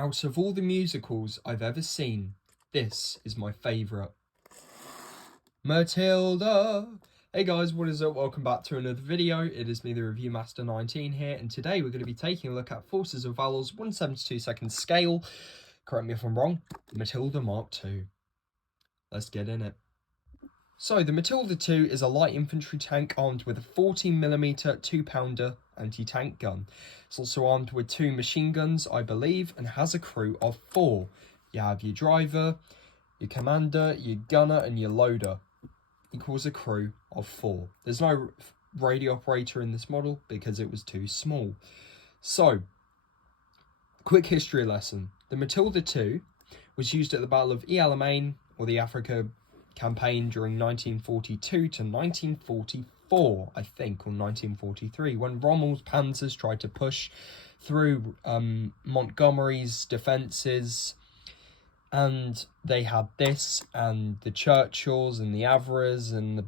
Out of all the musicals I've ever seen, this is my favourite. Matilda! Hey guys, what is up? Welcome back to another video. It is me, the Review Master 19 here, and today we're going to be taking a look at Forces of Valor's 1/72 scale. Correct me if I'm wrong, Matilda Mark II. Let's get in it. So, the Matilda II is a light infantry tank armed with a 14mm 2-pounder anti-tank gun. It's also armed with 2 machine guns, I believe, and has a crew of 4. You have your driver, your commander, your gunner, and your loader. Equals a crew of 4. There's no radio operator in this model because it was too small. So, quick history lesson. The Matilda II was used at the Battle of El Alamein, or the Africa campaign, during 1942 to 1944, I think, or 1943, when Rommel's panzers tried to push through Montgomery's defences, and they had this, and the Churchills, and the Averas, and the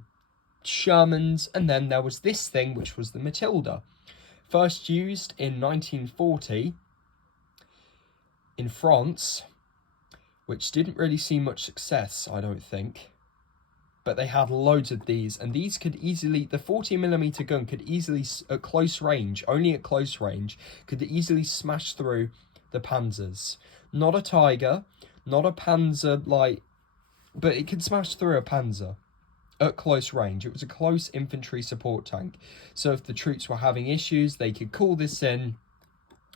Shermans, and then there was this thing, which was the Matilda. First used in 1940 in France, which didn't really see much success, I don't think. But they had loads of these, and these could easily, the 40mm gun could easily, at close range, only at close range, could easily smash through the panzers. Not a Tiger, not a Panzer, but it could smash through a Panzer at close range. It was a close infantry support tank. So if the troops were having issues, they could call this in,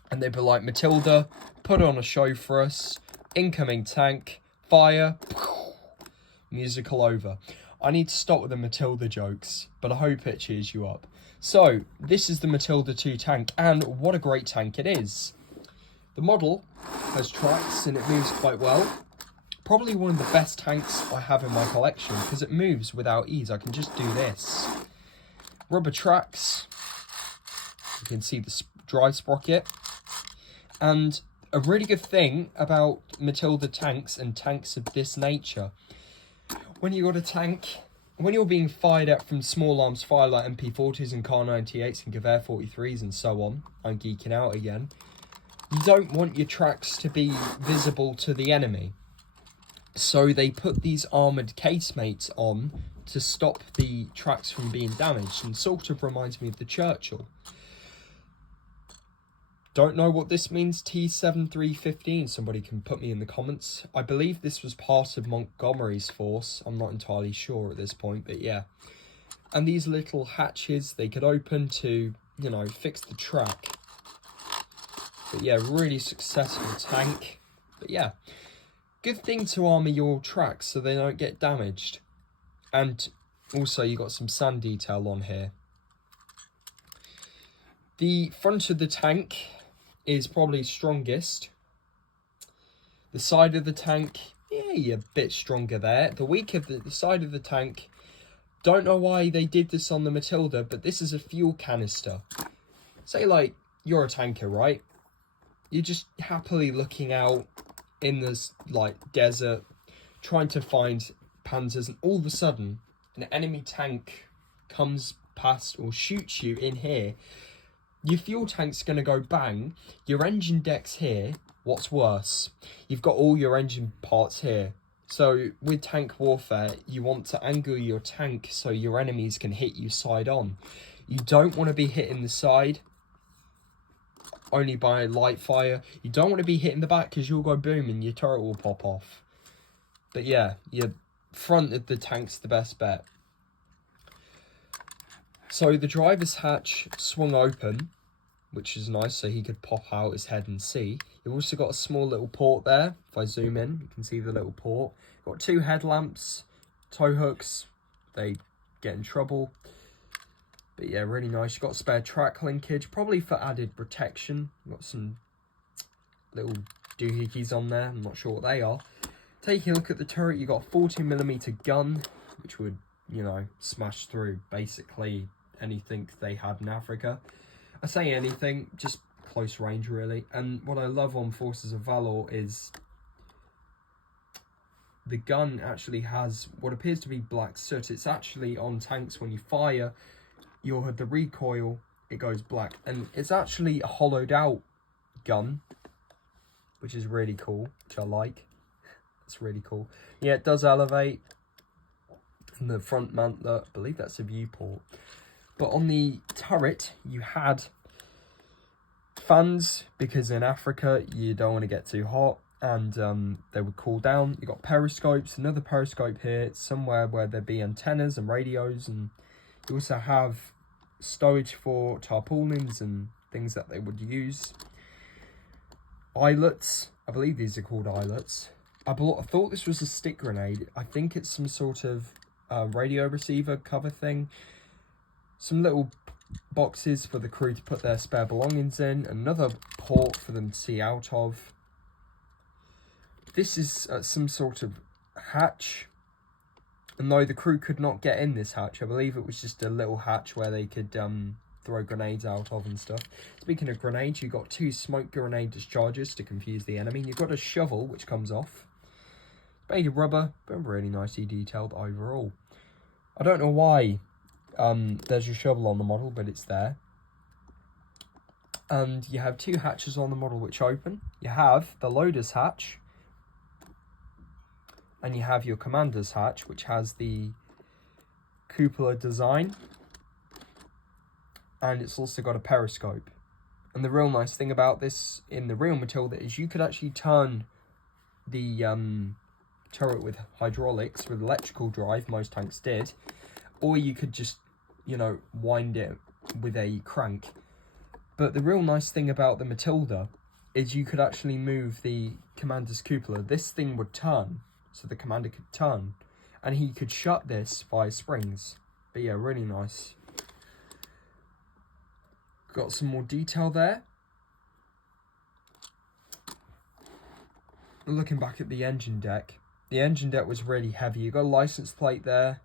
and they'd be like, Matilda, put on a show for us, incoming tank, fire, musical over. I need to stop with the Matilda jokes, but I hope it cheers you up. So, this is the Matilda II tank, and what a great tank it is. The model has tracks and it moves quite well. Probably one of the best tanks I have in my collection because it moves without ease. I can just do this. Rubber tracks. You can see the drive sprocket. And a really good thing about Matilda tanks and tanks of this nature, when you got a tank, when you're being fired at from small arms fire like MP40s and Kar 98s and Gewehr 43s and so on, I'm geeking out again, you don't want your tracks to be visible to the enemy. So they put these armoured casemates on to stop the tracks from being damaged, and sort of reminds me of the Churchill. Don't know what this means, T7315, somebody can put me in the comments. I believe this was part of Montgomery's force, I'm not entirely sure at this point, but yeah. And these little hatches, they could open to, you know, fix the track. But yeah, really successful tank. But yeah, good thing to armour your tracks so they don't get damaged. And also you got some sand detail on here. The front of the tank is probably strongest. The side of the tank, yeah, you're a bit stronger there. The weak of the side of the tank, don't know why they did this on the Matilda, but this is a fuel canister. Say, like, you're a tanker, right? You're just happily looking out in this, like, desert, trying to find panzers, and all of a sudden, an enemy tank comes past or shoots you in here. Your fuel tank's going to go bang, your engine deck's here. What's worse, you've got all your engine parts here. So with tank warfare, you want to angle your tank so your enemies can hit you side on. You don't want to be hitting the side only by light fire. You don't want to be hitting the back because you'll go boom and your turret will pop off. But yeah, your front of the tank's the best bet. So the driver's hatch swung open, which is nice, so he could pop out his head and see. You've also got a small little port there. If I zoom in, you can see the little port. Got 2 headlamps, tow hooks. They get in trouble. But yeah, really nice. You've got spare track linkage, probably for added protection. Got some little doohickeys on there. I'm not sure what they are. Taking a look at the turret, you've got a 14mm gun, which would, you know, smash through basically anything they had in Africa. I say anything, just close range really. And what I love on Forces of Valor is the gun actually has what appears to be black soot. It's actually on tanks when you fire, you'll have the recoil, it goes black. And it's actually a hollowed out gun, which is really cool, which I like. It's really cool. Yeah, it does elevate. And the front mantler, I believe that's a viewport. But on the turret, you had fans, because in Africa, you don't want to get too hot, and they would cool down. You got periscopes, another periscope here, somewhere where there'd be antennas and radios, and you also have stowage for tarpaulins and things that they would use. Eyelets, I believe these are called eyelets. I thought this was a stick grenade. I think it's some sort of radio receiver cover thing. Some little boxes for the crew to put their spare belongings in. Another port for them to see out of. This is some sort of hatch. And though the crew could not get in this hatch, I believe it was just a little hatch where they could throw grenades out of and stuff. Speaking of grenades, you've got 2 smoke grenade dischargers to confuse the enemy. You've got a shovel, which comes off. Made of rubber, but really nicely detailed overall. I don't know why there's a shovel on the model, but it's there. And you have 2 hatches on the model which open. You have the loader's hatch, and you have your commander's hatch, which has the cupola design. And it's also got a periscope. And the real nice thing about this in the real Matilda is you could actually turn the turret with hydraulics, with electrical drive, most tanks did, or you could just, you know, wind it with a crank. But the real nice thing about the Matilda is you could actually move the commander's cupola. This thing would turn, so the commander could turn, and he could shut this via springs. But yeah, really nice. Got some more detail there. Looking back at the engine deck, the engine deck was really heavy. You got a license plate there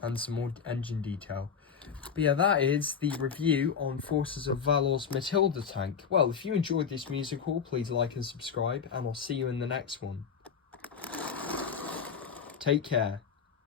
and some more engine detail. But yeah, that is the review on Forces of Valor's Matilda tank. Well, if you enjoyed this musical, please like and subscribe, and I'll see you in the next one. Take care.